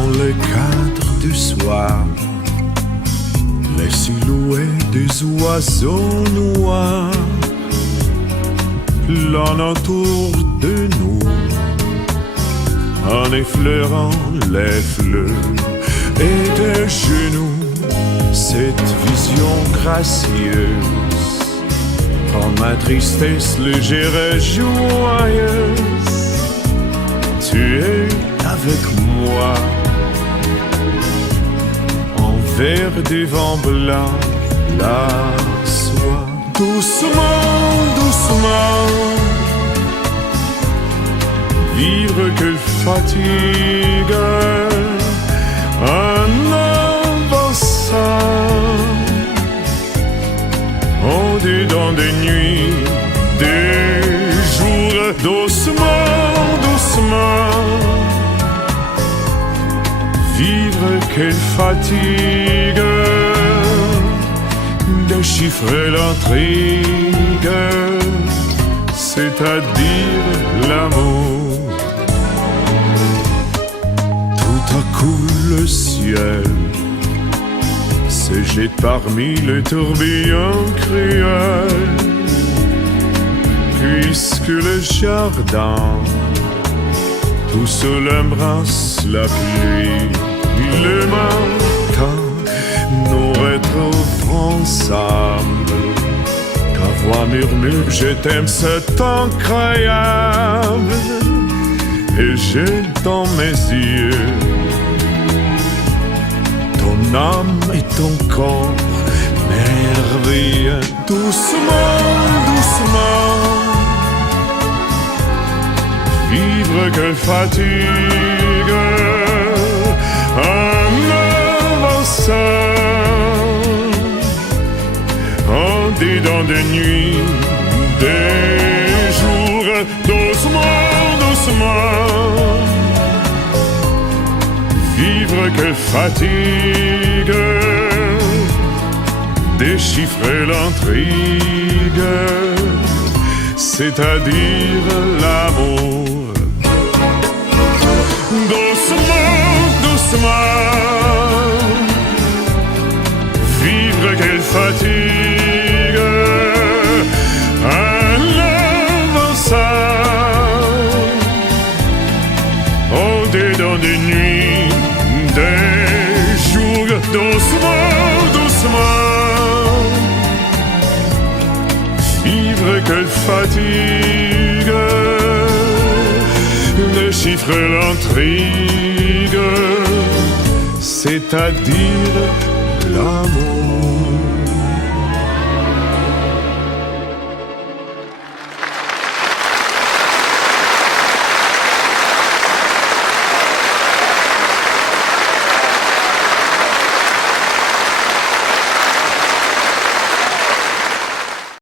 dans le cadre du soir, les silhouettes des oiseaux noirs planent autour de nous en effleurant les fleurs. Et de genoux, cette vision gracieuse rend ma tristesse légère et joyeuse. Tu es avec moi, envers du vent blanc, la soie. Doucement, doucement, vivre que fatigue, en avançant, au-dedans des nuits, des jours, doucement, doucement, vivre quelle fatigue, déchiffrer l'intrigue, c'est-à-dire l'amour. Tout à coup le ciel se jette parmi les tourbillons cruels, puisque le jardin tout seul embrasse la pluie. Le matin, nous retrouvons ensemble. Ta voix murmure, je t'aime, c'est incroyable. Et j'ai dans mes yeux ton âme et ton corps merveilleux. Doucement, doucement, vivre que fatigue, en avançant, en dedans des nuits, des jours, doucement, doucement, vivre que fatigue, déchiffrer l'intrigue, c'est-à-dire l'amour. Doucement, doucement, vivre quelle fatigue, en avançant, au-dedans des nuits, des jours, doucement, doucement, vivre quelle fatigue, déchiffrer l'intrigue, c'est-à-dire l'amour.